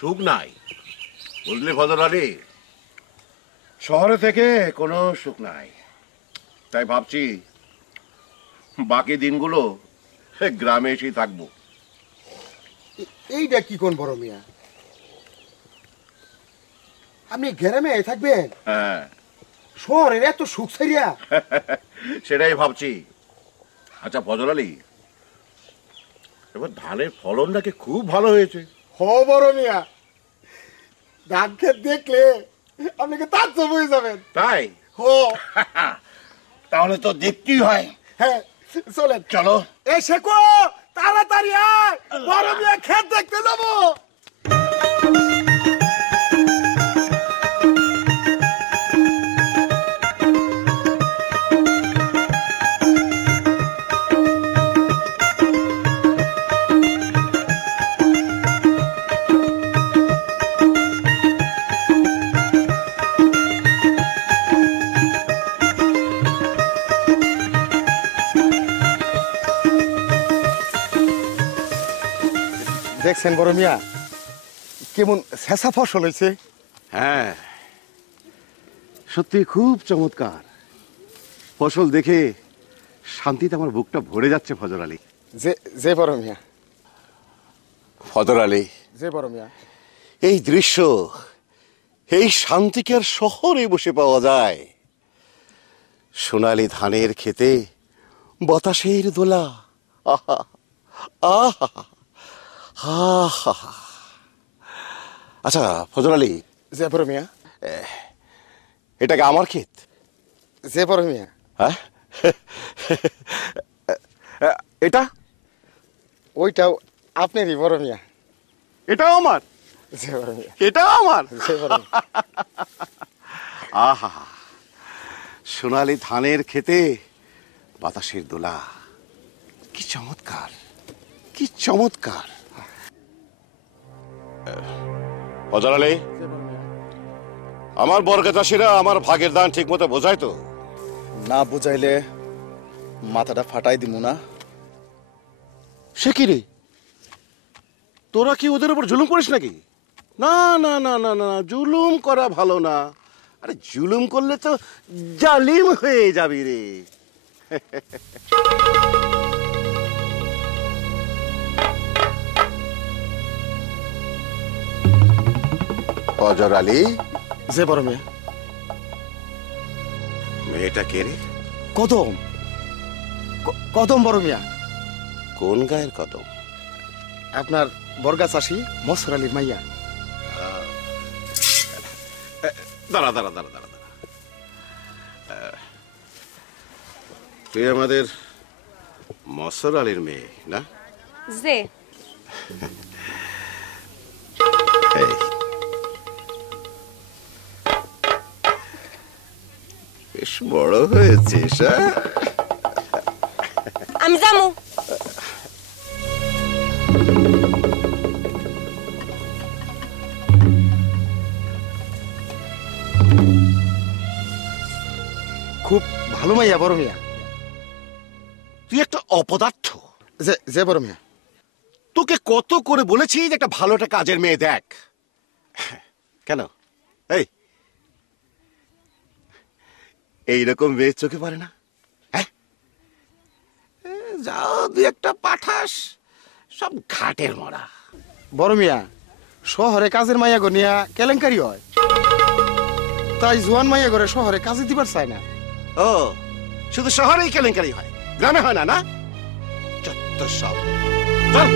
সুখ নাই, বুঝলি ফজল আলী? শহরে থেকে কোনো সুখ নাই। তাই ভাবছি বাকি দিনগুলো গ্রামে এসেই থাকবো। এইটা কি কোন বড় মিয়া, আপনি গ্রামে থাকবেন? হ্যাঁ, শহরের এত সুখ ছাড়িয়া? সেটাই ভাবছি। আচ্ছা ফজল আলী, এবার ধানের ফলন নাকি খুব ভালো হয়েছে। হ বড় মিয়া, ধান ক্ষেত দেখলে আপনাকে তাজ্জব হয়ে যাবেন। তাই? হো। তাহলে তো দেখতেই হয়। হ্যাঁ চলেন। চলো। এ শেখো, তাড়াতাড়ি আয়, বড় মিয়া ক্ষেত দেখতে যাবো। দেখছেন বড় মিয়া কেমন শেষা ফসল হয়েছে? হ্যাঁ, সত্যি খুব চমৎকার ফসল। দেখে শান্তিতে আমার বুকটা ভরে যাচ্ছে ফজল আলী। যে যে বড় মিয়া, ফজল আলী, যে বড় মিয়া, এই দৃশ্য, এই শান্তি কি আর শহরে বসে পাওয়া যায়? সোনালী ধানের খেতে বাতাসের দোলা, আহা আহা আহা। আচ্ছা ফজল আলী, যে বড় মিয়া, এটাকে আমার ক্ষেত? যে বড় মিয়া, হ্যাঁ, এটা ওইটাও আপনারই বড় মিয়া। এটাও আমার? যে বড় মিয়া, এটাও আমার? যে বড় মিয়া। আহা, সোনালী ধানের খেতে বাতাসের দোলা, কি চমৎকার, কি চমৎকার। ফজল আলী, যে বড় মিয়া। আমার বর্গা চাষিরা আমার ভাগের দান ঠিক মতো বোঝায় তো? না বুঝাইলে মাথাটা ফাটাই দিমু না। সে কি রে, তোরা কি ওদের উপর জুলুম করিস নাকি? না না না না না, জুলুম করা ভালো না। আরে জুলুম করলে তো জালিম হয়ে যাবি রে। ফজল আলী, যে বড় মিয়া। মেয়েটা কে রে? কদম, কদম বড় মিয়া। কোন গায়ের কদম? আপনার বর্গা চাষি মসর আলীর মাইয়া। দাঁড়া দাঁড়া দাঁড়া দাঁড়া দাঁড়া, তুই আমাদের মসর আলীর মেয়ে না? যে এই, বেশ বড় হয়েছিস। আমি যামু। খুব ভালো মাইয়া বড় মিয়া। তুই একটা অপদার্থ। যে যে বড় মিয়া। তোকে কত করে বলেছি যে একটা ভালো একটা কাজের মেয়ে দেখ। কেন এই এইরকম মেয়ে চোখে পড়ে না? হ্যাঁ, যাও দুই একটা পাঠাস, সব ঘাটের মরা। বড় মিয়া, শহরে কাজের মাইয়া গনিয়া কেলেঙ্কারি হয়, তাই জোয়ান মাইয়া করে শহরে কাজে দিবার চায় না। ও, শুধু শহরেই কেলেঙ্কারি হয়, গ্রামে হয় না? না, যত সব। চল।